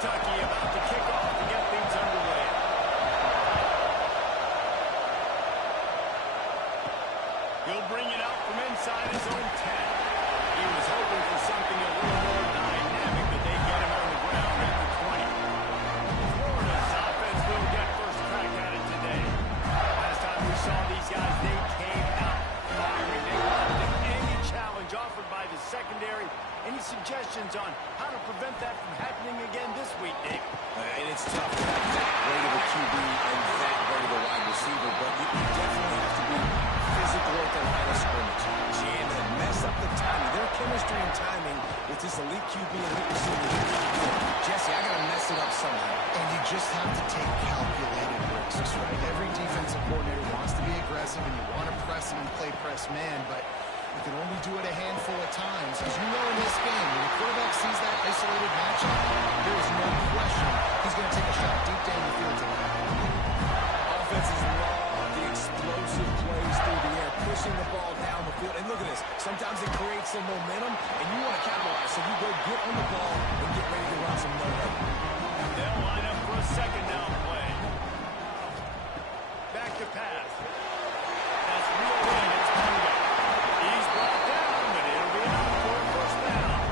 Kentucky about to kick off to get things underway. He'll bring it out from inside his own 10. He was hoping for something a little more dynamic, but they get him on the ground at the 20. Florida's offense will get first crack at it today. Last time we saw these guys, they came out firing. They wanted any challenge offered by the secondary. Any suggestions on how to prevent that from happening again this week, Dave? And it's tough to have that great of a QB and that great of a wide receiver, but you definitely have to be physical at the line of scrimmage. Jam and mess up the timing. Their chemistry and timing with this elite QB and elite receiver. Jesse, I got to mess it up somehow. And you just have to take calculated risks, right? Every defensive coordinator wants to be aggressive, and you want to press them and play press man, but you can only do it a handful of times. As you know in this game, when the quarterback sees that isolated matchup, there is no question he's going to take a shot deep down the field to that. Offenses love the explosive plays through the air, pushing the ball down the field. And look at this. Sometimes it creates some momentum, and you want to capitalize. So you go get on the ball and get ready to run some no-huddle. They'll line up for a second down play. Back to pass. That's real in. It's Mungo. He's brought down, but it'll be enough for a first down.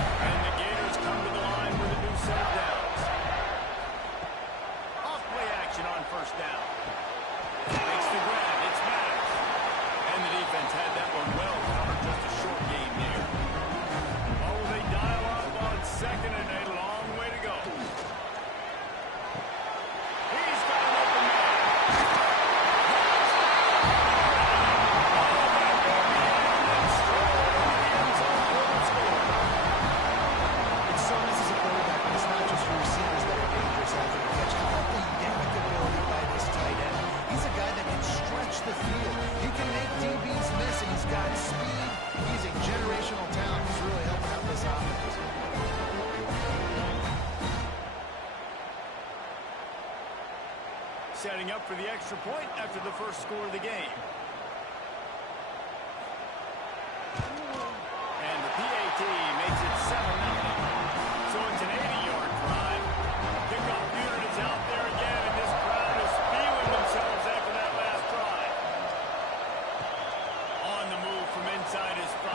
And the Gators come to the line with a new set of downs. Off play action on first down. Makes the grab. It's Maddox. And the defense had that one well covered. Just a short game there. Oh, they dial up on second and a long way to go. He's got an open man. It's so nice as a quarterback, but it's not just your receivers that are dangerous after the catch. How about the adaptability by this tight end? He's a guy that can stretch the field. He can make DBs miss, and he's got speed. He's a generational talent. He's really helping out this offense. Setting up for the extra point after the first score of the game. And the PAT makes it 7-0. So it's an 80-yard drive. Kickoff unit is out there again, and this crowd is feeling themselves after that last drive. On the move from inside his 5.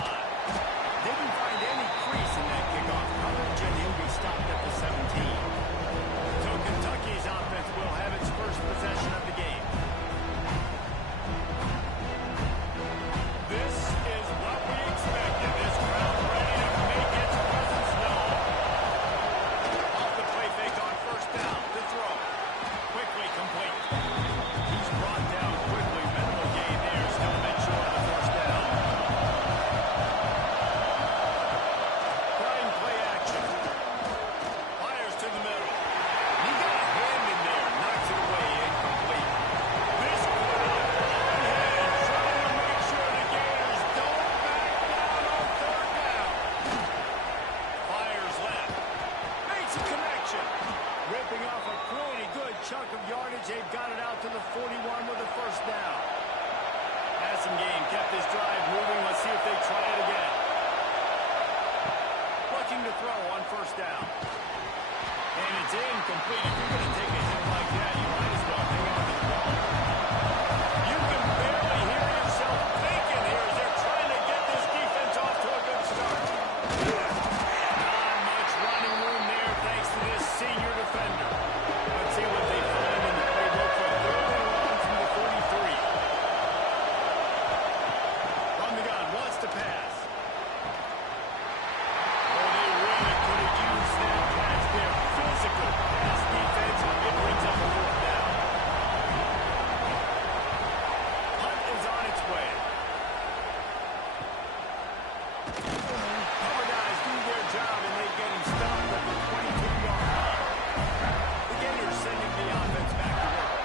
Didn't find any crease in that kickoff coverage, and he'll be stopped at the 17. So Kentucky's offense will have its first possession of the game. This is what we expected. This crowd ready to make its presence known. Off the play fake on first down. The throw. Quickly complete. He's brought down quickly. Minimal gain there. Still make sure of the first down. Prime play action. Fires to the middle. He got a hand in there. Knocks it away. Incomplete. This could have gone ahead. Trying to make sure the Gators don't back down on third down. Fires left. Makes a connection. Ripping off a pretty good chunk of yardage. They've got it out to the 41 with a first down. Passing game kept this drive moving. Let's see if they try it again. Looking to throw on first down. And it's incomplete. If you're going to take a hit like that, you might as well hang on to the ball. You can barely hear yourself thinking here as they're trying to get this defense off to a good start. Not much running room there thanks to this senior defender. Let's see what they find in the playbook for third and long from the 43. From the gun, wants to pass. Oh, they really could have used that catch there. Physical pass defense, and it brings up a fourth down. Hunt is on its way. Cover guys do their job, and they get him stopped at the 22-yard line. The Gators sending the offense back to work.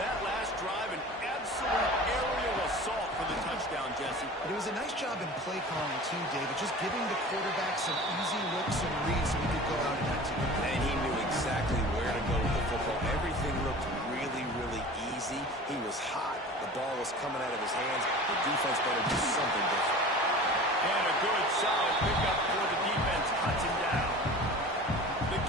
That last drive, an absolute aerial assault for the touchdown, Jesse. But it was a nice job in play calling, too, David. Just giving the quarterback some easy looks and reads so he could go out and execute. And he knew exactly where to go with the football. Everything looked really, really easy. He was hot. The ball was coming out of his hands. The defense better do something different. And a good, solid pickup for the defense. Cuts him down. The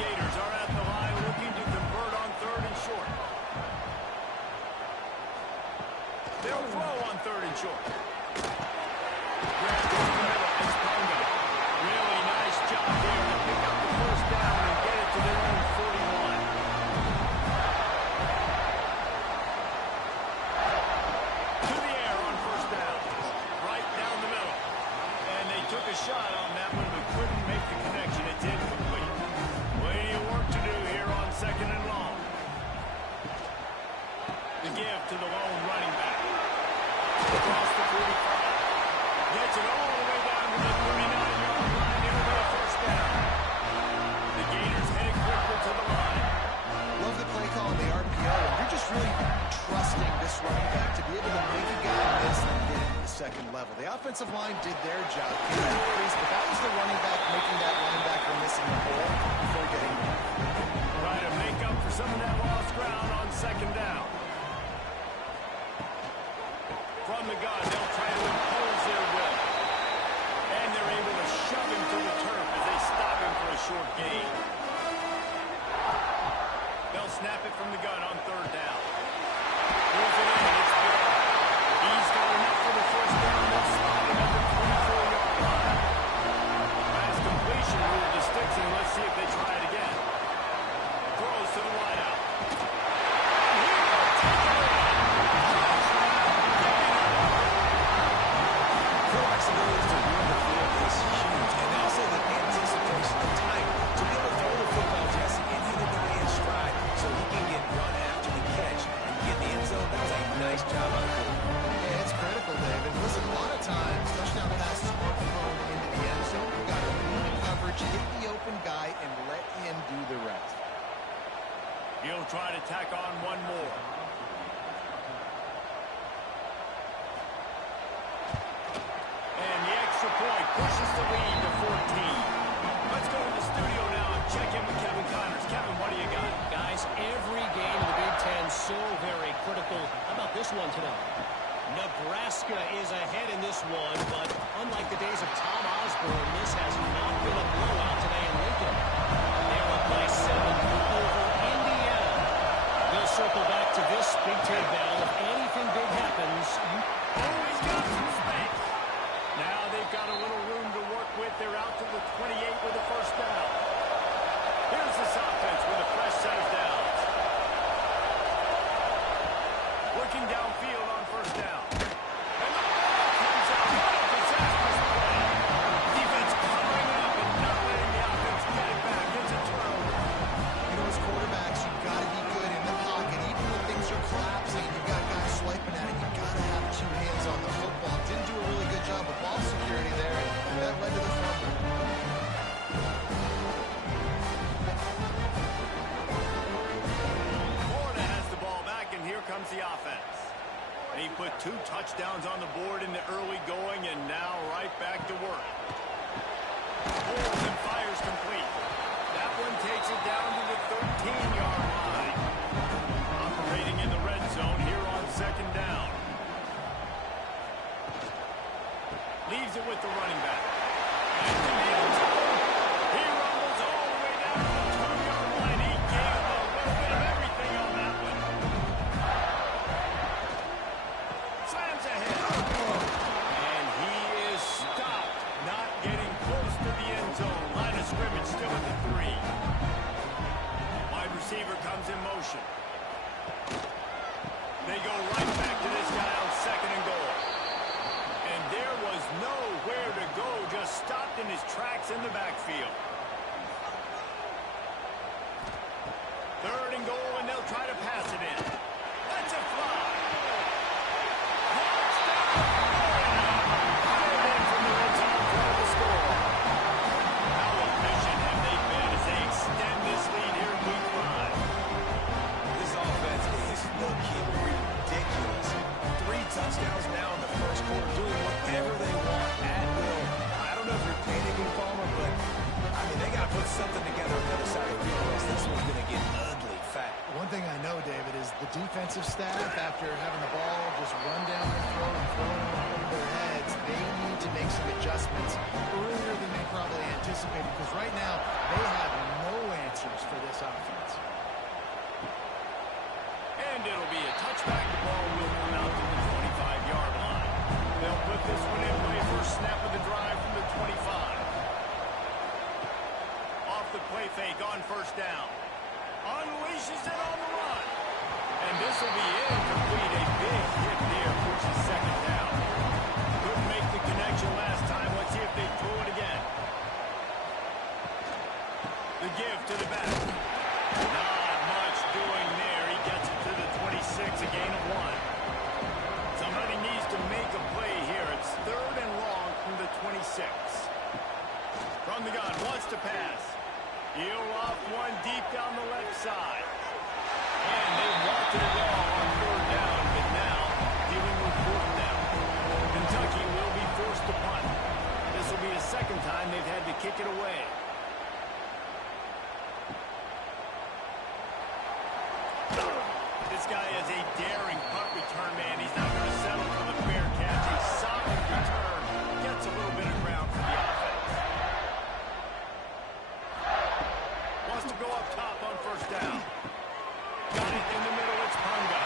second level. The offensive line did their job, but that was the running back making that linebacker missing the hole before getting there. Try to make up for some of that lost ground on second down. From the gun, they'll try to impose their will. And they're able to shove him to the turf as they stop him for a short gain. They'll snap it from the gun on third down. Pulls it in, it's good. He's going up for the first down. They'll spot him at the 24-yard line. Last completion ruled the sticks, and let's see if they try it again. Throws to the wideout. Flexibility to run the field is huge, and also the anticipation, the time to be able to throw the football, Jesse, and hit it the way in stride so he can get run after the catch and get the end zone. That was a nice job on the field. Yeah, it's critical, David. Listen, a lot of times, touchdown passes aren't thrown into the end zone. You've got to read the coverage, hit the open guy, and let him do the rest. He'll try to tack on one more. And the extra point pushes the lead to 14. Let's go to the studio now and check in with Kevin Connors. Kevin, what do you got? Guys, every game in the Big Ten so very critical. How about this one tonight? Nebraska is ahead in this one, but unlike the days of Tom Osborne, this has not been a blowout today in Lincoln. They're up by 7 over Indiana. They'll circle back to this Big Ten battle. If anything big happens, Always got some space. Now they've got a little room to work with. They're out to the 28 with a first down. Here's this offense with a fresh set of downs. Working downfield on first down. And the ball comes out. What a disastrous play. Defense covering up and not letting the offense get it back. It's a turnover. You know, as quarterbacks, you've got to be good in the pocket. Even when things are collapsing, you've got guys swiping at it. You've got to have two hands on the football. Didn't do a really good job of ball security there, and that led to the fumble. Florida has the ball back, and here comes the offense. And he put 2 touchdowns on the board in the early going, and now right back to work. Pulls and fires complete. That one takes it down to the 13-yard line. Operating in the red zone here on second down. Leaves it with the running back. And to the end zone. He rumbles all the way down to the 2-yard line. He gave a little bit of everything on that one. Slams ahead. And he is stopped. Not getting close to the end zone. Line of scrimmage still at the 3. Wide receiver comes in motion. They go right back to this guy on second and goal. And there was nowhere to go, just stopped in his tracks in the backfield. Third and goal, and they'll try to pass it in. That's a fly. Touchdown, Florida. Fired in from the red zone for the score. How efficient have they been as they extend this lead here in week 5? This offense is looking ridiculous. 3 touchdowns now in the first quarter, doing whatever they want at will. I don't know if you're panicking, Palmer, but I mean, they got to put something together on the other side of the field, or else this one's going to get ugly fast. One thing I know, David, is the defensive staff, after having the ball just run down their throat and thrown over their heads, they need to make some adjustments earlier than they probably anticipated, because right now they have no answers for this offense. And it'll be a touchback. The ball will come out to the 25-yard line. They'll put this one in play. First snap of the drive from the 25. Off the play fake on first down. Unleashes it on the run. And this will be incomplete. A big hit there, pushes second down. Couldn't make the connection last time. Let's see if they throw it again. The give to the back. Not much doing there. He gets it to the 26, a gain of 1. Somebody needs to make a play here. It's third and long from the 26. From the gun, wants to pass. He'll off one deep down the left side. And they wanted it all on third down, but now dealing with fourth down. Kentucky to punt. This will be the second time they've had to kick it away. This guy is a daring punt return man. He's not going to settle for the fair catch. A solid return. Gets a little bit of ground for the offense. Wants to go up top on first down. Got it in the middle. It's Punga.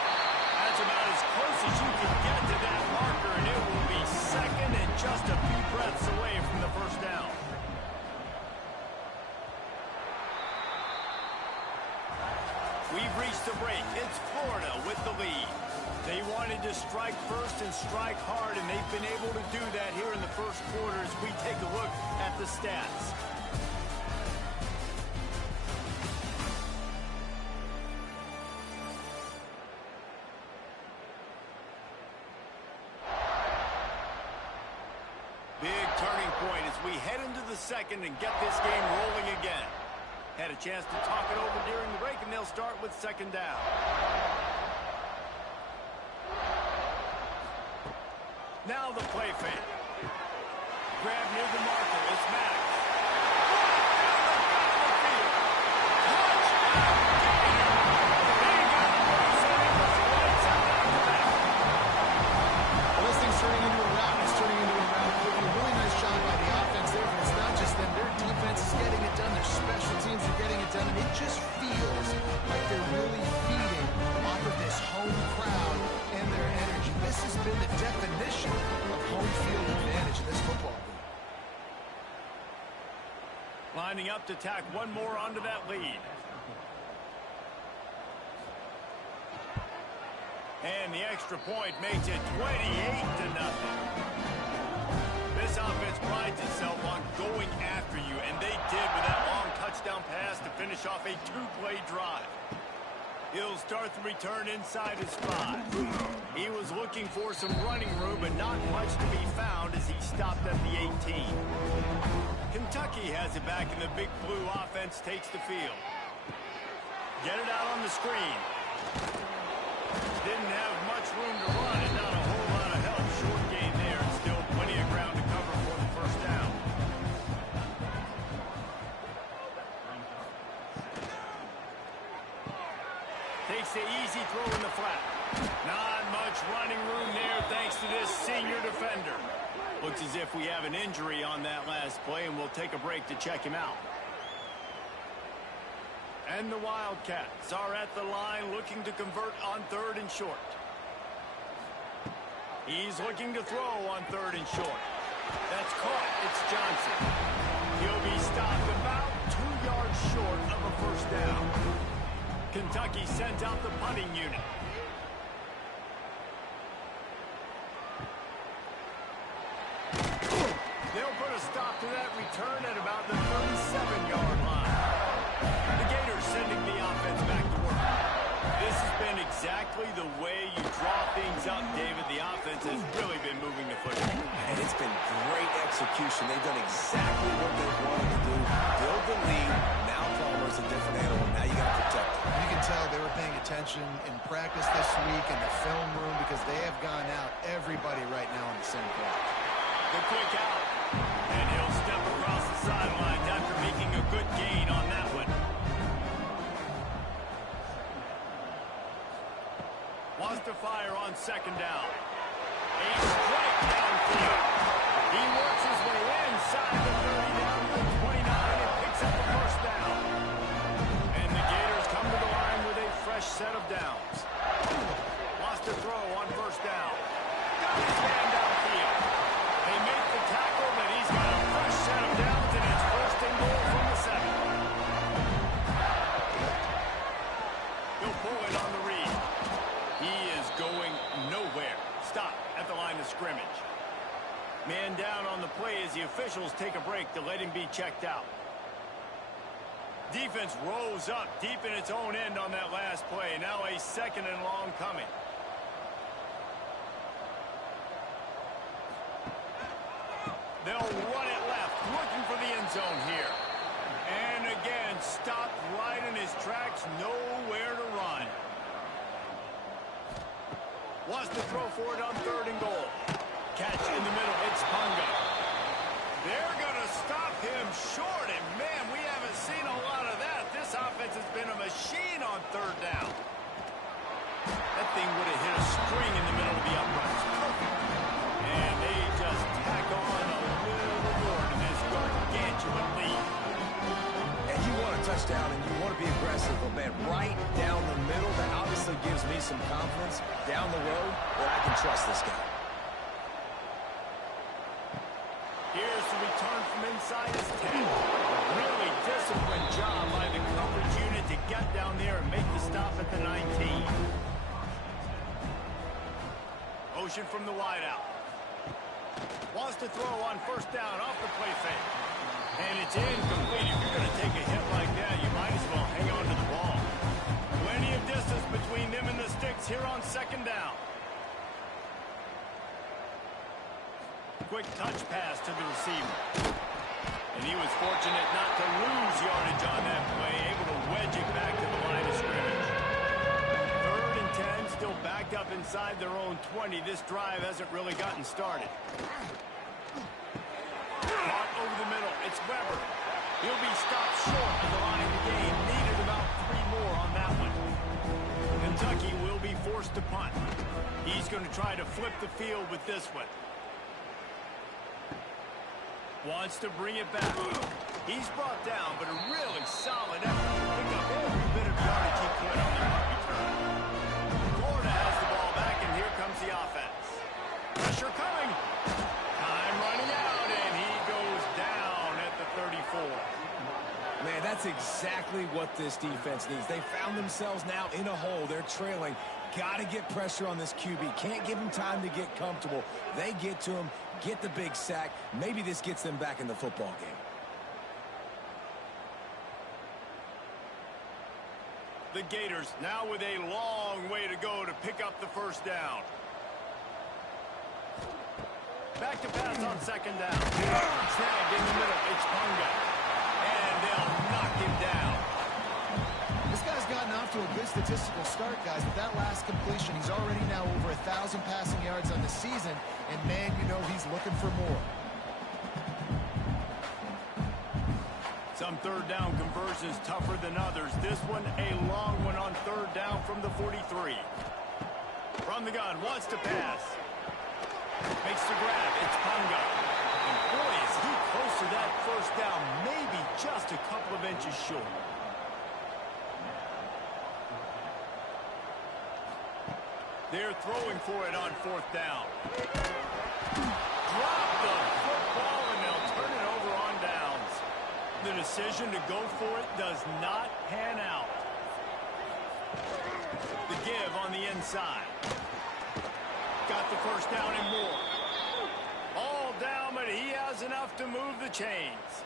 That's about as close as you can get to that marker, and it will be second and just a few breaths away from the first down. We've reached the break. It's Florida with the lead. They wanted to strike first and strike hard, and they've been able to do that here in the first quarter as we take a look at the stats. Big turning point as we head into the second and get this game rolling again. Had a chance to talk it over during the break, and they'll start with second down. Now the play fake. Grab near the marker. It's Max. Well, this thing's turning into a rout. It's turning into a rout. A really nice shot by the offense there, but it's not just them. Their defense is getting it done. Their special teams are getting it done, and it just feels like they're really feeding off of this home crowd and their energy. This has been the definition of home field advantage in this football game. Lining up to tack one more onto that lead. And the extra point makes it 28-0. This offense prides itself on going after you, and they did with that long touchdown pass to finish off a two-play drive. He'll start the return inside his 5. He was looking for some running room, but not much to be found as he stopped at the 18. Kentucky has it back, and the Big Blue offense takes the field. Get it out on the screen. Didn't have much room to run and not a whole lot of help. Short gain there, and still plenty of ground to cover for the first down. Takes the easy throw in the flat. Not much running room there thanks to this senior defender. Looks as if we have an injury on that last play, and we'll take a break to check him out. And the Wildcats are at the line looking to convert on third and short. He's looking to throw on third and short. That's caught. It's Johnson. He'll be stopped about 2 yards short of a first down. Kentucky sends out the punting unit. They'll put a stop to that return at about the 37-yard line. The Gators sending the offense back to work. This has been exactly the way you draw things up, David. The offense has really been moving the football. And it's been great execution. They've done exactly what they wanted to do. Build the lead. Now Palmer's a different animal. Now you got to protect him. You can tell they were paying attention in practice this week in the film room because they have gone out everybody right now on the same play. The quick out. And he'll step across the sidelines after making a good gain on that one. Wants to fire on second down. A strike downfield. He works his way inside the 30 down to the 29 and picks up the first down. And the Gators come to the line with a fresh set of downs. Wants to throw on first down. Got his man downfield. They make the tackle, but he's got a fresh set of downs, and it's first and goal from the 7. He'll pull it on the read. He is going nowhere. Stop at the line of scrimmage. Man down on the play as the officials take a break to let him be checked out. Defense rose up deep in its own end on that last play. Now a second and long coming. They'll run it left, looking for the end zone here. And again, stopped right in his tracks, nowhere to run. Wants to throw for it on third and goal. catch in the middle. It's Punga. They're going to stop him short, and man, we haven't seen a lot of that. This offense has been a machine on third down. That thing would have hit a string in the middle of the uprights. Perfect. And they just tack on a little more to this gargantuan lead. And you want a touchdown and you want to be aggressive, but man, right down the middle, that obviously gives me some confidence down the road that I can trust this guy. Here's the return from inside his 10. Really disciplined job by the coverage unit to get down there and make the stop at the 19. Motion from the wideout. Wants to throw on first down off the play fake. And it's incomplete. If you're going to take a hit like that, you might as well hang on to the ball. Plenty of distance between them and the sticks here on second down. Quick touch pass to the receiver. And he was fortunate not to lose yardage on that play, able to wedge it back to the line of scrimmage. 3rd and 10, still backed up inside their own 20. This drive hasn't really gotten started. Caught over the middle. It's Weber. He'll be stopped short of the line of the game. Needed about 3 more on that one. Kentucky will be forced to punt. He's going to try to flip the field with this one. Wants to bring it back. He's brought down, but a really solid effort to pick up every bit of yardage he could on the punt return. Florida has the ball back, and here comes the offense. Pressure coming. Time running out, and he goes down at the 34. Man, that's exactly what this defense needs. They found themselves now in a hole. They're trailing. Got to get pressure on this QB. Can't give him time to get comfortable. They get to him, get the big sack. Maybe this gets them back in the football game. The Gators now with a long way to go to pick up the first down. Back to pass on second down. Snagged in the middle. It's Punga. And they'll knock him down. This guy's gotten off to a good statistical start, guys. With that last completion, he's already now over 1,000 passing yards on the season. And, man, you know he's looking for more. Some third down conversions tougher than others. This one, a long one on third down from the 43. From the gun, wants to pass. Makes the grab. It's Punga. And, boy, is he close to that first down. Maybe just a couple of inches short. They're throwing for it on fourth down. Drop the football, and they'll turn it over on downs. The decision to go for it does not pan out. The give on the inside. Got the first down and more. All down, but he has enough to move the chains.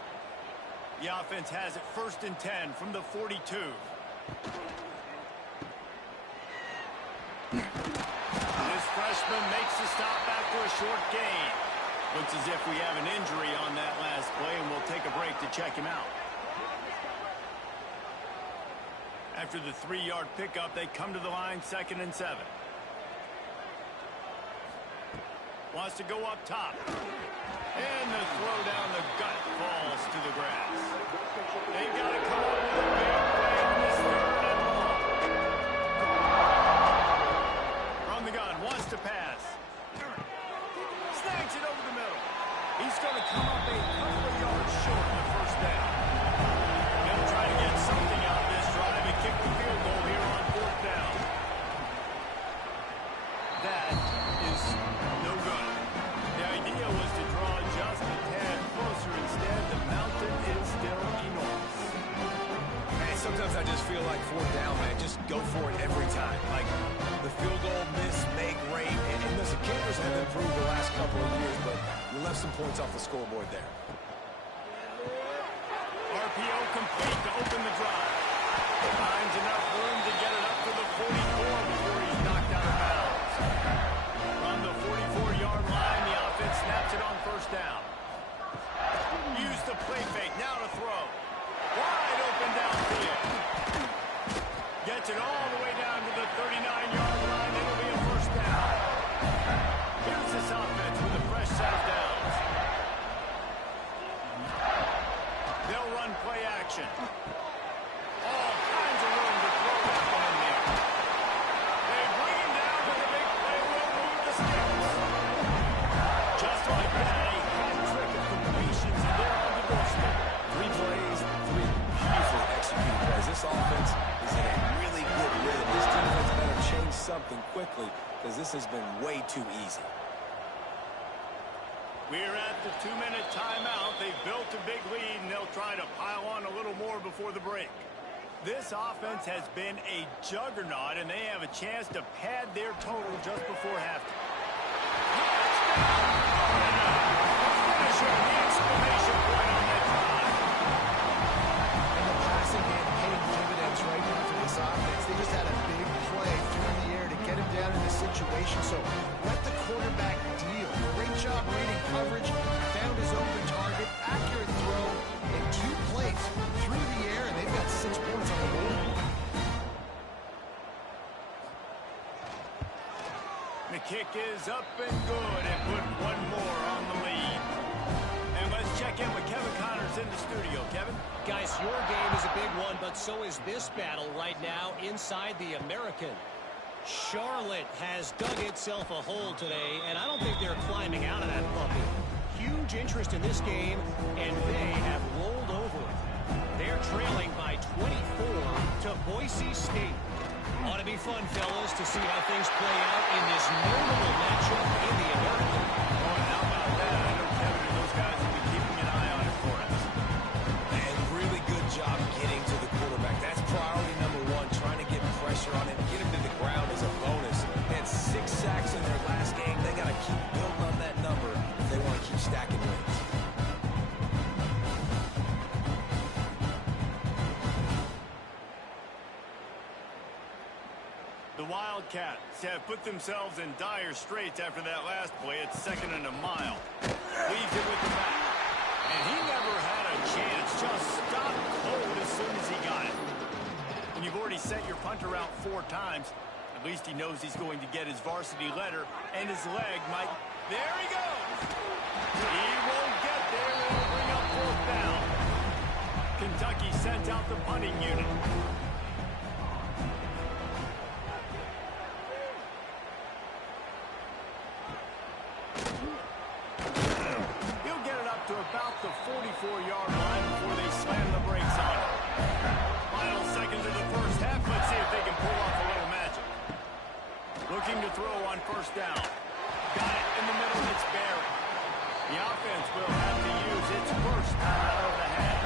The offense has it 1st and 10 from the 42. This freshman makes the stop after a short gain. Looks as if we have an injury on that last play, and we'll take a break to check him out. After the 3-yard pickup, they come to the line 2nd and 7. Wants to go up top. And the throw down the gut falls to the grass. They've got to come up with a big play on this 3rd and long. From the gun, wants to pass. Snags it over the middle. He's going to come up a couple of yards short of the first down. They'll try to get something out of this drive and kick the field goal here on 4th down. That is no good. The idea was to draw just a tad closer. Instead, the mountain is still enormous. Man, sometimes I just feel like 4th down, man. Just go for it every time. Like the field goal miss, make great. And listen, kickers have improved the last couple of years, but you left some points off the scoreboard there. RPO complete to open the drive. Finds enough room to get it up to the 44 before he's knocked out of bounds. From the 44-yard line, the offense snaps it on first down. Use the play fake, now to throw. Wide open downfield. Gets it all the way down to the 39-yard line. It'll be a first down. Here's this offense with a something quickly because this has been way too easy. We're at the 2-minute timeout. They've built a big lead, and they'll try to pile on a little more before the break. This offense has been a juggernaut, and they have a chance to pad their total just before halftime. Finisher, the exclamation point on that drive. And the passing game paying dividends right now for this offense. They just had a big play through the air to get him down in the situation. So let the quarterback deal. Great job reading coverage, found his open target, accurate throw, and 2 plays through the air, and they've got 6 points on the board. The kick is up and good, and put one more on the lead. And let's check in with Kevin Connors in the studio. Kevin? Guys, your game is a big one, but so is this battle right now inside the American. Charlotte has dug itself a hole today, and I don't think they're climbing out of that puppy. Huge interest in this game, and they have rolled over. They're trailing by 24 to Boise State. Ought to be fun, fellas, to see how things play out in this notable matchup in the American. Oh, how about that? I know Kevin and those guys will be keeping an eye on it for us. And really good job getting to the quarterback. That's priority number 1, trying to get pressure on him. Get him to the ground as a bonus. They had 6 sacks in their last game. They got to keep building on that number if they want to keep stacking wins. The Wildcats have put themselves in dire straits after that last play. It's 2nd and a mile. Leads it with the back. And he never had a chance. Just stopped cold as soon as he got it. When you've already set your punter out 4 times, at least he knows he's going to get his varsity letter, and his leg might... There he goes! He won't get there, and it'll bring up 4th down. Kentucky sent out the punting unit. To about the 44-yard line before they slam the brakes on it. Final seconds of the first half. Let's see if they can pull off a little magic. Looking to throw on 1st down. Got it in the middle. It's Barry. The offense will have to use its first time out of the half.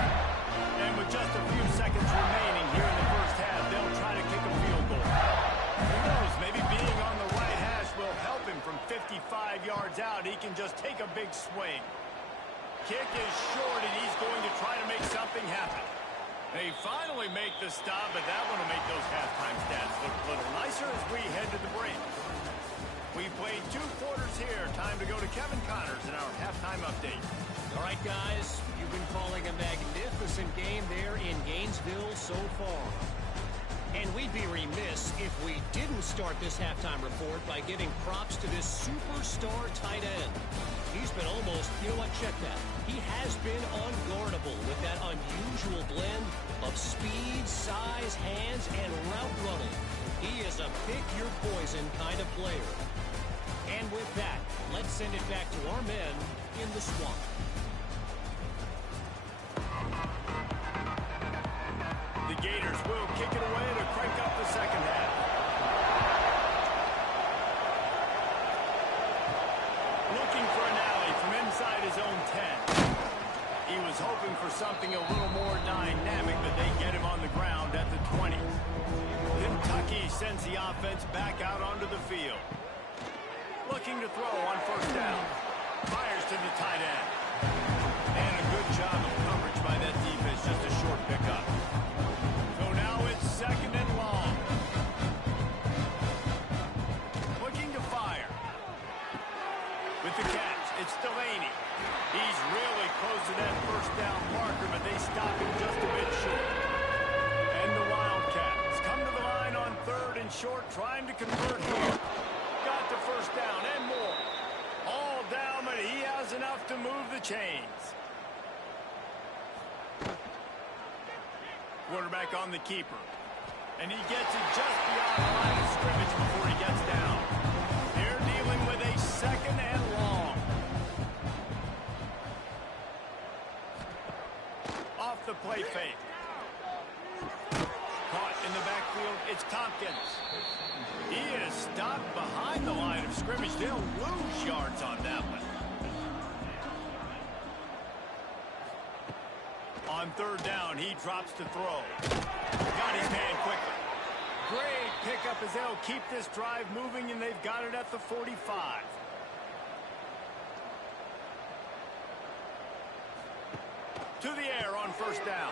And with just a few seconds remaining here in the first half, they'll try to kick a field goal. Who knows? Maybe being on the right hash will help him from 55 yards out. He can just take a big swing. Kick is short, and he's going to try to make something happen. They finally make the stop, but that one will make those halftime stats look a little nicer as we head to the break. We played 2 quarters here. Time to go to Kevin Connors in our halftime update. All right, guys, you've been calling a magnificent game there in Gainesville so far. And we'd be remiss if we didn't start this halftime report by giving props to this superstar tight end. He's been almost, you know what, check that. He has been unguardable with that unusual blend of speed, size, hands, and route running. He is a pick-your-poison kind of player. And with that, let's send it back to our men in the swamp. The Gators will kick it away to crank up the second half. Looking for an alley from inside his own 10. He was hoping for something a little more dynamic, but they get him on the ground at the 20. Kentucky sends the offense back out onto the field. Looking to throw on 1st down. Fires to the tight end. And a good job of coverage by that defense, just a short pickup. So now it's 2nd and long. Looking to fire. With the catch, it's Delaney. He's really close to that 1st down marker, but they stop him just a bit short. And the Wildcats come to the line on 3rd and short, trying to convert here. Got the 1st down and more. All down, but he has enough to move the chains. Quarterback on the keeper. And he gets it just beyond the line of scrimmage before he gets down. They're dealing with a 2nd and long. Off the play fake. Caught in the backfield. It's Tompkins. He is stopped behind the line of scrimmage. They'll lose yards on that one. On third down, he drops to throw. Got his man quickly. Great pickup as they'll keep this drive moving, and they've got it at the 45. To the air on first down.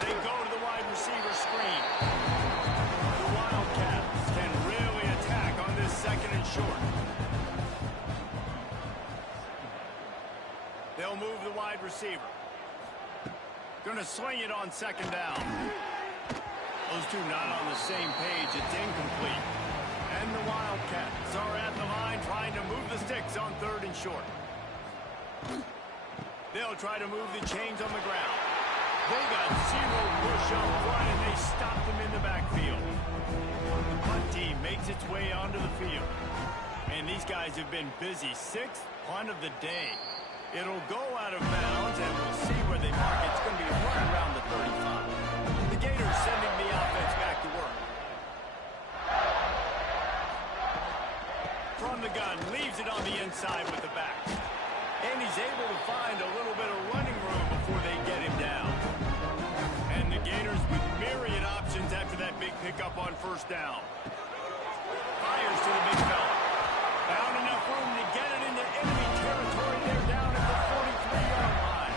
They go to the wide receiver screen. The Wildcats can really attack on this second and short. They'll move the wide receiver. Gonna swing it on second down. Those two not on the same page. It's incomplete. And the Wildcats are at the line trying to move the sticks on third and short. They'll try to move the chains on the ground. They got zero push up front, and they stopped them in the backfield. The punt team makes its way onto the field. And these guys have been busy. Sixth punt of the day. It'll go out of bounds, and we'll see where they mark it. It's going to be right around the 35. The Gators sending the offense back to work. From the gun, leaves it on the inside with the back. And he's able to find a little bit of running room before they get him down. And the Gators with myriad options after that big pickup on first down. Fires to the big fella. Found enough room to get it into enemy territory. They're down at the 43-yard line.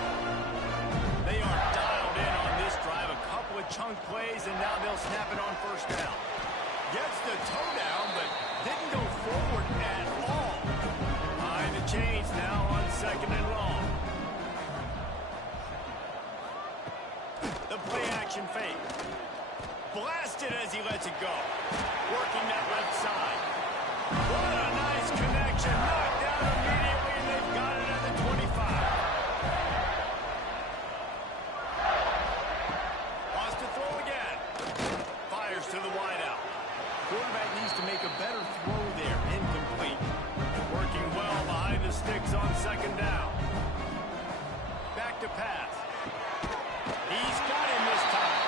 They are dialed in on this drive. A couple of chunk plays, and now they'll snap it on first down. Gets the toe down, but didn't go forward at all. Behind the chains now on second and long. The play action fake. Blasted as he lets it go. Working that left side. What a nice connection. Knocked down immediately, and they've got it at the 25. Wants to throw again. Fires to the wideout. Quarterback needs to make a better throw there. Incomplete. Working well behind the sticks on second down. Back to pass. He's got him this time.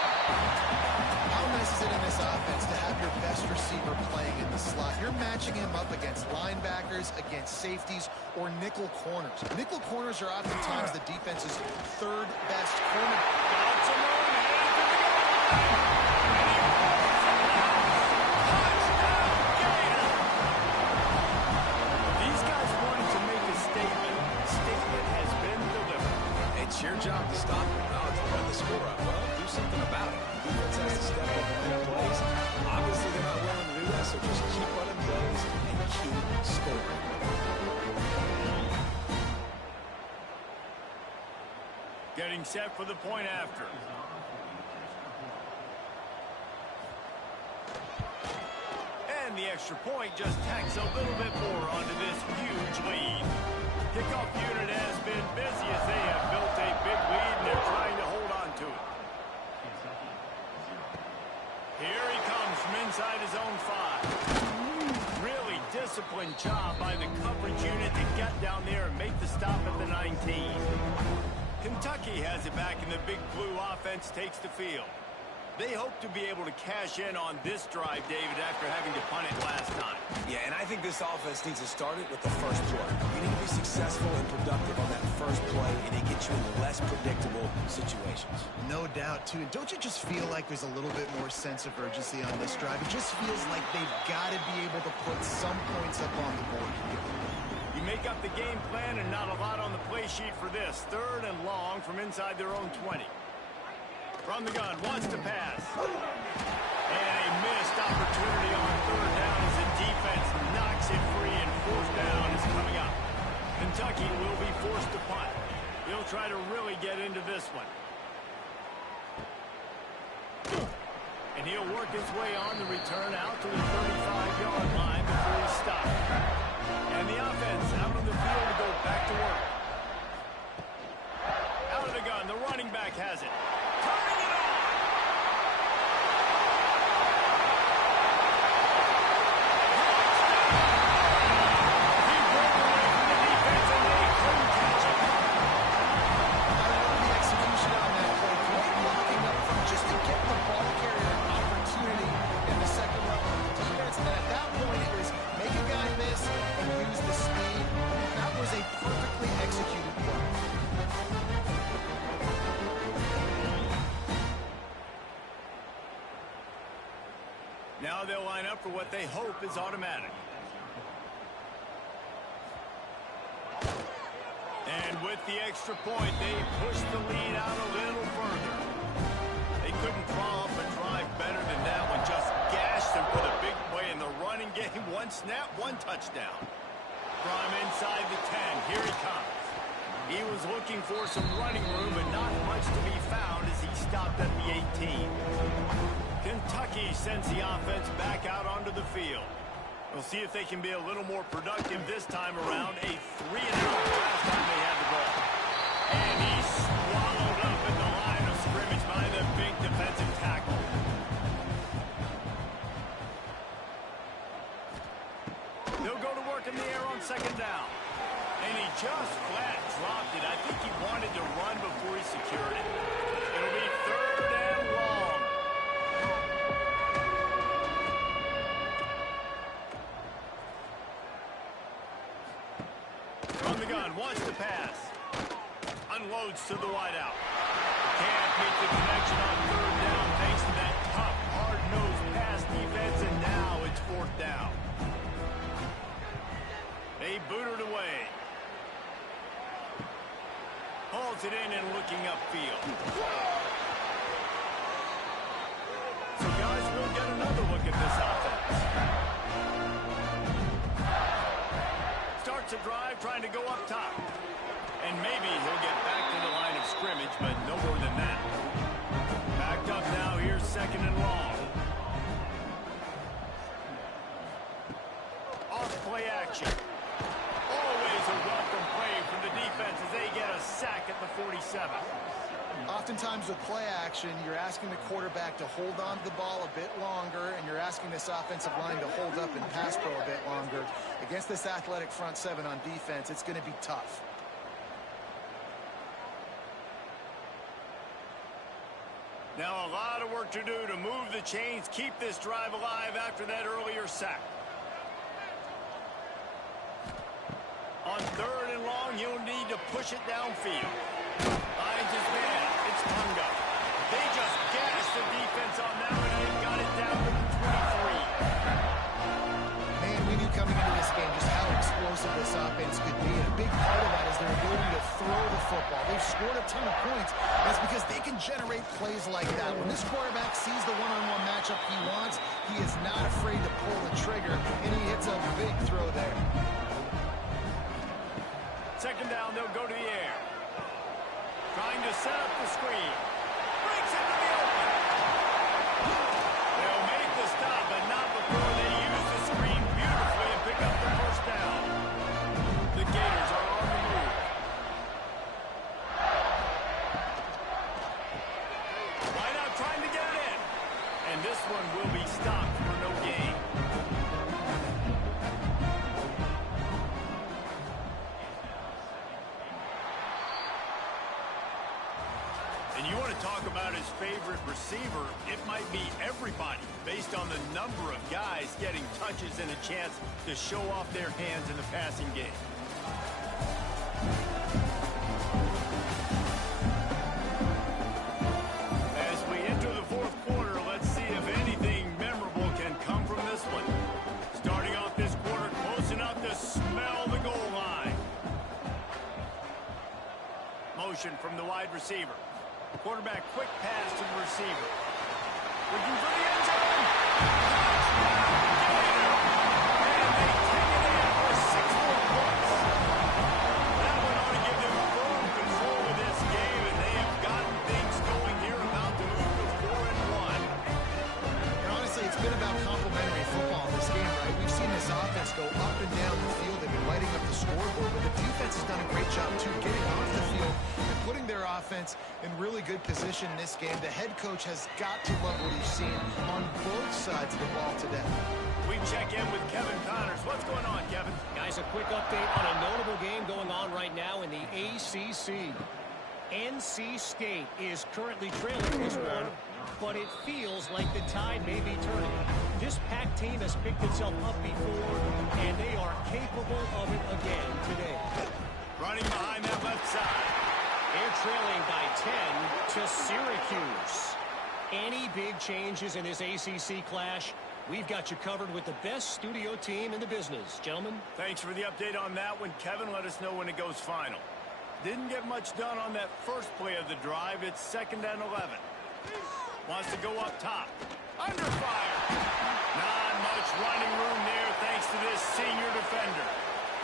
How nice is it in this offense to have your best receiver playing in the slot? You're matching him up against linebackers, against safeties, or nickel corners. Nickel corners are oftentimes the defense's third best corner. Got some room, headed to the goal line. It's your job to stop him. No, to run the score up. Well, do something about it. Defense has to step up and make plays. Obviously, they're not willing to do that, so just keep running plays and keep scoring. Getting set for the point after. And the extra point just tacks a little bit more onto this huge lead. Kickoff unit has been busy as they have built a big lead, and they're trying to hold on to it. Here he comes from inside his own 5. Really disciplined job by the coverage unit to get down there and make the stop at the 19. Kentucky has it back, and the Big Blue offense takes the field. They hope to be able to cash in on this drive, David, after having to punt it last time. Yeah, and I think this offense needs to start it with the first play. You need to be successful and productive on that first play, and it gets you in less predictable situations. No doubt, too. And don't you just feel like there's a little bit more sense of urgency on this drive? It just feels like they've got to be able to put some points up on the board here. You make up the game plan, and not a lot on the play sheet for this. Third and long from inside their own 20. From the gun, wants to pass. And a missed opportunity on third down as the defense knocks it free, and fourth down is coming up. Kentucky will be forced to punt. He'll try to really get into this one. And he'll work his way on the return out to the 35-yard line before he's stopped. And the offense out on the field to go back to work. Out of the gun, the running back has it. Turning it on! He broke away from the defense, and they couldn't catch him. I love the execution on that play. Great blocking up front just to get the ball carrier an opportunity in the second Now they'll line up for what they hope is automatic. And with the extra point, they push the lead out a little further. They couldn't draw up a drive better than that one. Just gashed them for the big play in the running game. One snap, one touchdown. From inside the 10, here he comes. He was looking for some running room, but not much to be found as he stopped at the 18. Kentucky sends the offense back out onto the field. We'll see if they can be a little more productive this time around. A 3-and-out last time they had the ball. And he's swallowed up at the line of scrimmage by the big defensive tackle. They'll go to work in the air on second down. And he just flat dropped it. I think he wanted to run before he secured it. It'll be third and long. From the gun, wants to pass. Unloads to the wideout. Can't meet the connection on third down thanks to that tough, hard-nosed pass defense, and now it's fourth down. They boot it away. Hauls it in and looking upfield. So, guys, we'll get another look at this offense. Starts a drive trying to go up top. And maybe he'll get back to the line of scrimmage, but no more than that. Backed up now, here's second and long. Off play action. Always a welcome play from the defense as they get a sack at the 47. Oftentimes with play action, you're asking the quarterback to hold on to the ball a bit longer, and you're asking this offensive line to hold up and pass pro a bit longer. Against this athletic front seven on defense, it's going to be tough. Now a lot of work to do to move the chains, keep this drive alive after that earlier sack. On third and long, he'll need to push it downfield. Finds his man. It's Tunga. They just gashed the defense on that one and got it down to the 23. Man, we knew coming into this game just how explosive this offense could be. And a big part of that is their ability to throw the football. They've scored a ton of points. That's because they can generate plays like that. When this quarterback sees the one-on-one matchup he wants, he is not afraid to pull the trigger, and he hits a big throw there. Second down, they'll go to the air. Trying to set up the screen. Breaks into the open. They'll make the stop, but not before they use the screen beautifully and pick up the first down. The Gators are on the move. Line out trying to get it in. And this one will be stopped for no gain. And you want to talk about his favorite receiver, it might be everybody based on the number of guys getting touches and a chance to show off their hands in the passing game. As we enter the fourth quarter, let's see if anything memorable can come from this one. Starting off this quarter close enough to smell the goal line. Motion from the wide receiver. Quarterback, quick pass to the receiver. Looking for the end zone. Touchdown, Gator. And they take it in for 6 more points. That one ought to give them full control of this game, and they have gotten things going here, about to move to 4-1. And honestly, it's been about complementary football in this game, right? We've seen this offense go up and down the field. They've been lighting up the scoreboard, but the defense has done a great job, too, getting off the field and putting their offense in really good position in this game. The head coach has got to love what he's seen on both sides of the ball today. We check in with Kevin Connors. What's going on, Kevin? Guys, a quick update on a notable game going on right now in the ACC. NC State is currently trailing this one, but it feels like the tide may be turning. This Pac team has picked itself up before, and they are capable of it again today. Running behind that left side. They're trailing by 10 to Syracuse. Any big changes in this ACC clash? We've got you covered with the best studio team in the business. Gentlemen. Thanks for the update on that one, Kevin. Let us know when it goes final. Didn't get much done on that first play of the drive. It's 2nd and 11. Wants to go up top. Under fire. Not much running room there thanks to this senior defender.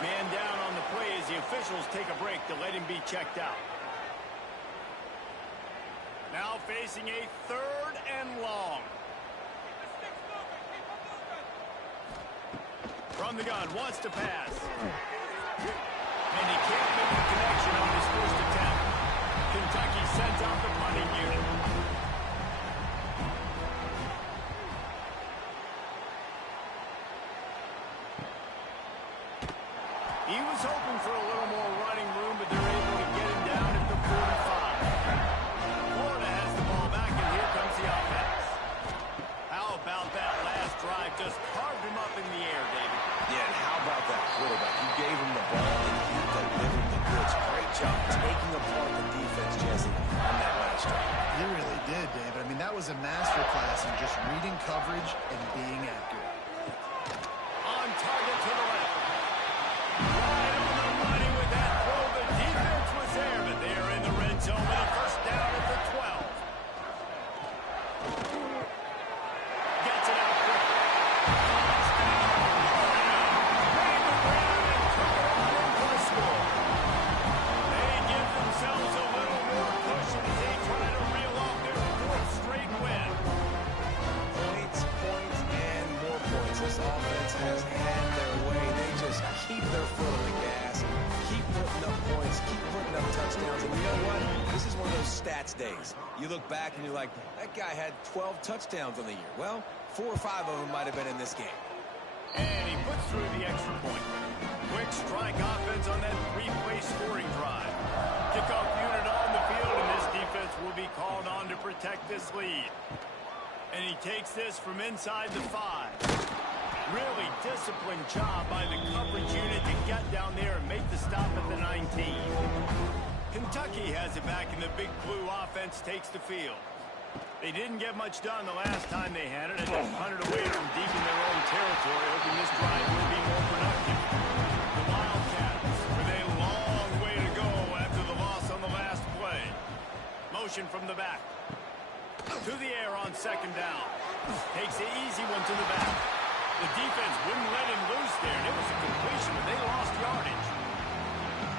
Man down on the play as the officials take a break to let him be checked out. Now facing a 3rd and long. From the gun, wants to pass. And he can't make the connection on his first attempt. Kentucky sends out the punting unit. He was hoping for a little more running room, but they're able to get him down at the 45. Florida has the ball back, and here comes the offense. How about that last drive? Just carved him up in the air, David. Yeah, and how about that quarterback? You gave him the ball, and he delivered the goods. Great job taking apart the defense, Jesse, on that last drive. He really did, David. I mean, that was a masterclass in just reading coverage and being accurate. On target to the left. Right on the money with that throw. The defense was there, but they are in the red zone with a first down at the 12. Gets it out quickly. They give themselves a little more push as they try to reel off their 4th straight win. Points, and more points. This offense has had their way. They just keep their foot on the gas, keep putting up points, keep putting up touchdowns. And you know what? This is one of those stats days. You look back and you're like, that guy had 12 touchdowns on the year. Well, 4 or 5 of them might have been in this game. And he puts through the extra point. Quick strike offense on that 3-play scoring drive. Kickoff unit on the field, and this defense will be called on to protect this lead. And he takes this from inside the 5. Really disciplined job by the coverage unit to get down there and make the stop at the 19. Kentucky has it back, and the Big Blue offense takes the field. They didn't get much done the last time they had it, and they punted away from deep in their own territory, hoping this drive will be more productive. The Wildcats with a long way to go after the loss on the last play. Motion from the back. To the air on 2nd down. Takes the easy one to the back. The defense wouldn't let him loose there, and it was a completion, but they lost yardage.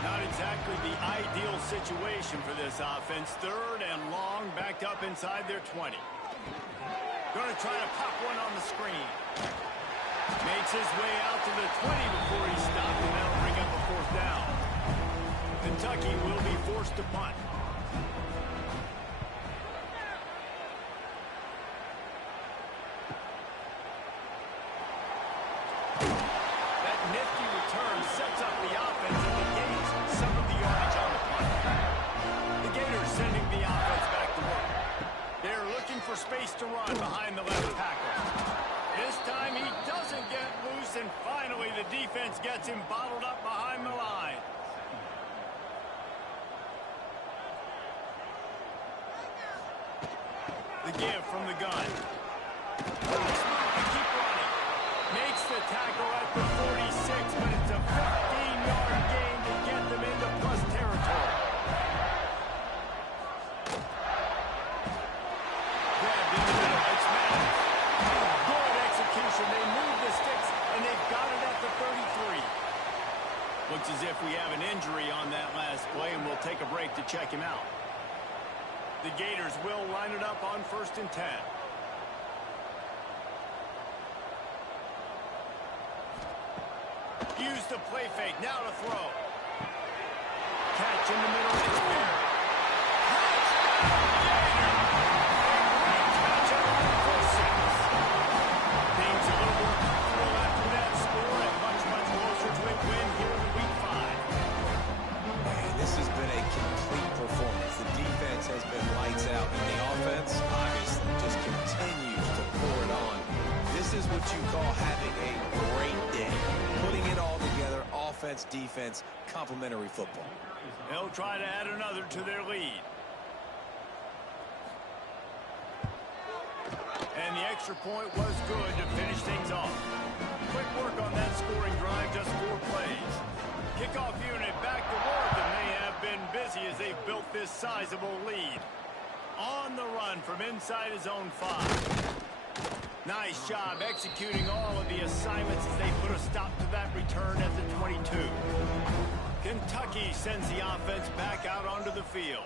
Not exactly the ideal situation for this offense. 3rd and long, backed up inside their 20. Going to try to pop one on the screen. Makes his way out to the 20 before he stopped, and that'll bring up a 4th down. Kentucky will be forced to punt. That nifty return sets up the offense and negates some of the yardage on the punt. The Gators sending the offense back to work. They're looking for space to run behind the left tackle. This time he doesn't get loose, and finally the defense gets him bottled up behind the line. The give from the gun. Nice move to keep running. Makes the tackle at the 46, but it's a 15-yard gain to get them into plus territory. Grabbed in the middle. It's Maddox. Good execution. They move the sticks, and they've got it at the 33. Looks as if we have an injury on that last play, and we'll take a break to check him out. The Gators will line it up on 1st and 10. Use the play fake. Now to throw. Catch in the middle. It's Barrett. Things a little more comfortable after that score, and much, much closer to a win here in Week 5. Man, this has been a complete performance. The defense has been lights out, and the offense, obviously, just continues to pour it on. This is what you call having a great day. Putting it all together, offense, defense, complementary football. They'll try to add another to their lead. And And the extra point was good to finish things off. Quick work on that scoring drive, just 4 plays. Kickoff unit back to work, and they have been busy as they've built this sizable lead. On the run from inside his own 5. Nice job executing all of the assignments as they put a stop to that return at the 22. Kentucky sends the offense back out onto the field.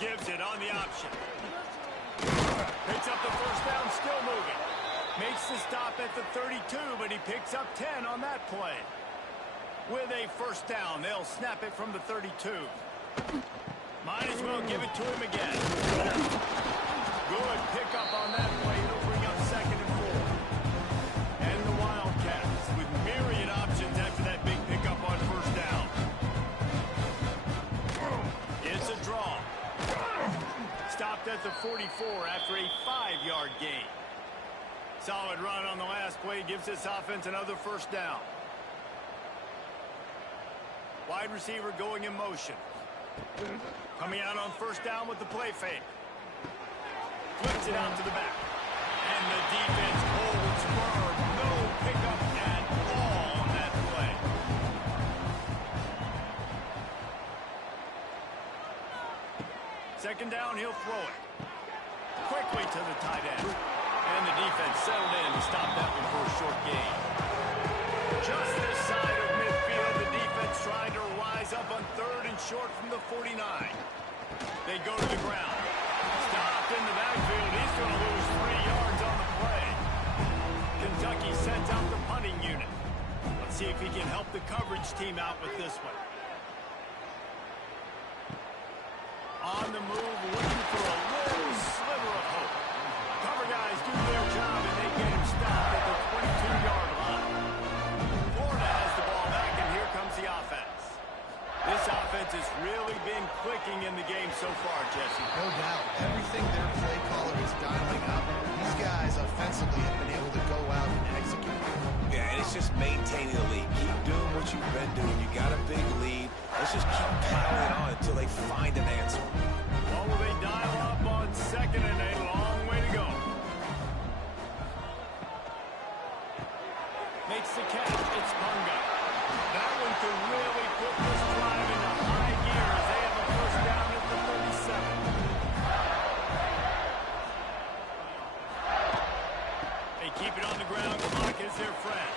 Gives it on the option. Picks up the first down, still moving. Makes the stop at the 32, but he picks up 10 on that play. With a first down, they'll snap it from the 32. Might as well give it to him again. Good pickup on that play. It'll bring up 2nd and 4. And the Wildcats with myriad options after that big pickup on first down. It's a draw. Stopped at the 44 after a 5-yard gain. Solid run on the last play gives this offense another first down. Wide receiver going in motion. Coming out on first down with the play fake. Flips it out to the back. And the defense holds firm. No pickup at all on that play. Second down, he'll throw it. Quickly to the tight end. And the defense settled in to stop that one for a short gain. Just this side of midfield, the defense trying to rise up on 3rd and short from the 49. They go to the ground. Stopped in the backfield. He's going to lose 3 yards on the play. Kentucky sends out the punting unit. Let's see if he can help the coverage team out with this one. On the move, looking for a little sliver of hope. Cover guys do their job, and they get him stopped at the 22-yard line. Florida has the ball back, and here comes the offense. This offense has really been clicking in the game so far, Jesse. No doubt. Everything their play caller is dialing up. These guys offensively have been able to go out and execute. Yeah, and it's just maintaining the lead. Keep doing what you've been doing. You got a big lead. Let's just keep piling on until they find an answer. Well, will they dial up on 2nd and a long way to go? Makes the catch. It's Punga. That one could really put this drive into high gear as they have a first down at the 37. They keep it on the ground. Clock is their friend.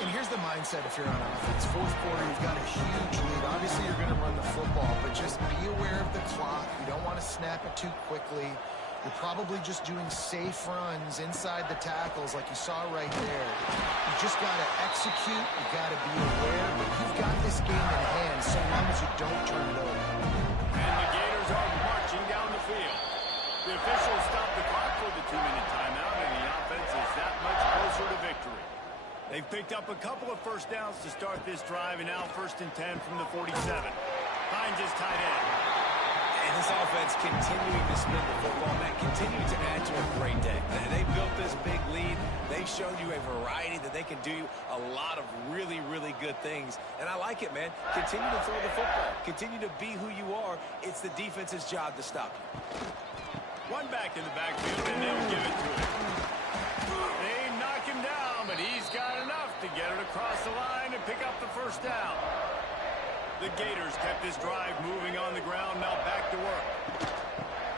And here's the mindset if you're on offense. 4th quarter, you've got a huge lead. Obviously, you're going to run the football, but just be aware of the clock. You don't want to snap it too quickly. You're probably just doing safe runs inside the tackles like you saw right there. You just got to execute. You got to be aware, but you've got this game in hand so long as you don't turn it over. And the Gators are marching down the field. The officials stop the clock for the 2-minute timeout, and the offense is that much closer to victory. They've picked up a couple of first downs to start this drive, and now 1st and 10 from the 47. Finds his tight end. And this offense continuing to spin the football, man, continuing to add to a great day. They built this big lead. They've shown you a variety that they can do a lot of really, really good things. And I like it, man. Continue to throw the football. Continue to be who you are. It's the defense's job to stop you. One back in the backfield, and they'll give it to him. They knock him down, but he's got enough to get it across the line and pick up the first down. The Gators kept this drive moving on the ground, now back to work.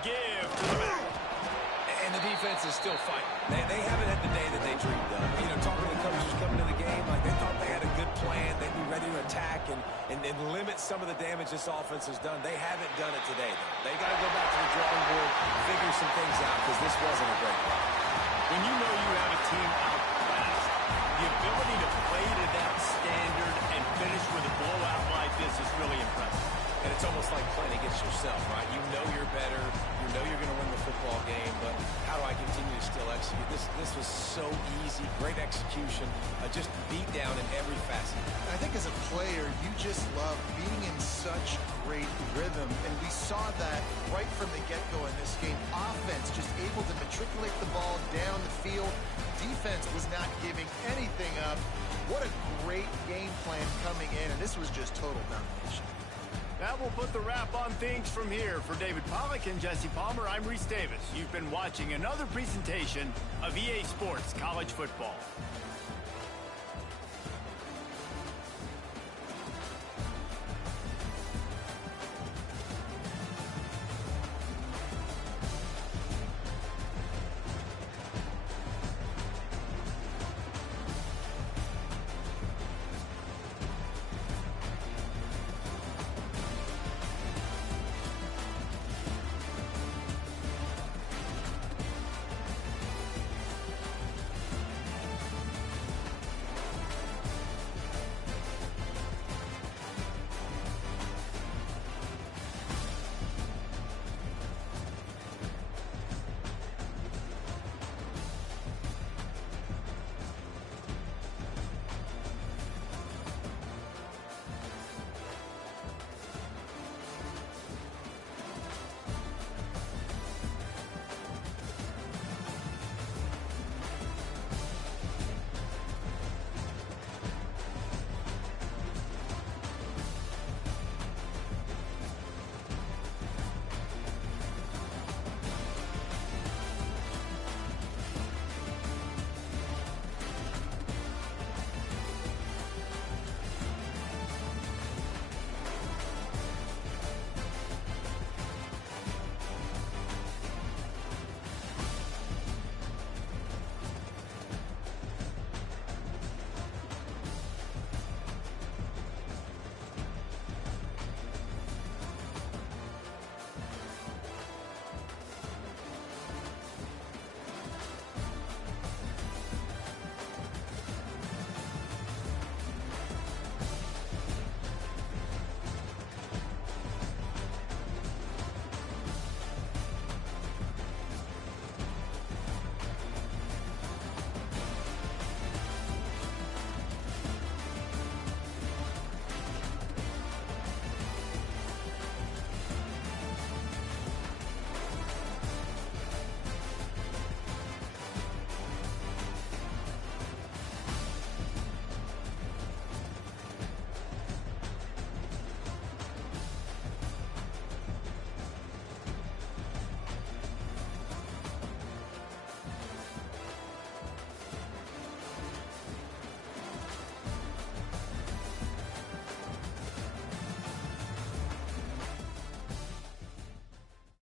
Give to the back. And the defense is still fighting. They haven't had the day that they dreamed of. You know, talking to the coaches coming to the game, like they thought they had a good plan. They'd be ready to attack and limit some of the damage this offense has done. They haven't done it today, though. They got to go back to the drawing board, figure some things out, because this wasn't a great one. When you know you have a team outclassed, the ability to play to that standard and finish with a blowout like this is really impressive. And it's almost like playing against yourself, right? You know you're better. You know you're going to win the football game, but how do I continue to still execute? This was so easy. Great execution. Just beat down in every facet. I think as a player, you just love being in such great rhythm, and we saw that right from the get-go in this game. Offense just able to matriculate the ball down the field. Defense was not giving anything up. What a great game plan coming in, and this was just total domination. That will put the wrap on things from here. For David Pollack and Jesse Palmer, I'm Reese Davis. You've been watching another presentation of EA Sports College Football.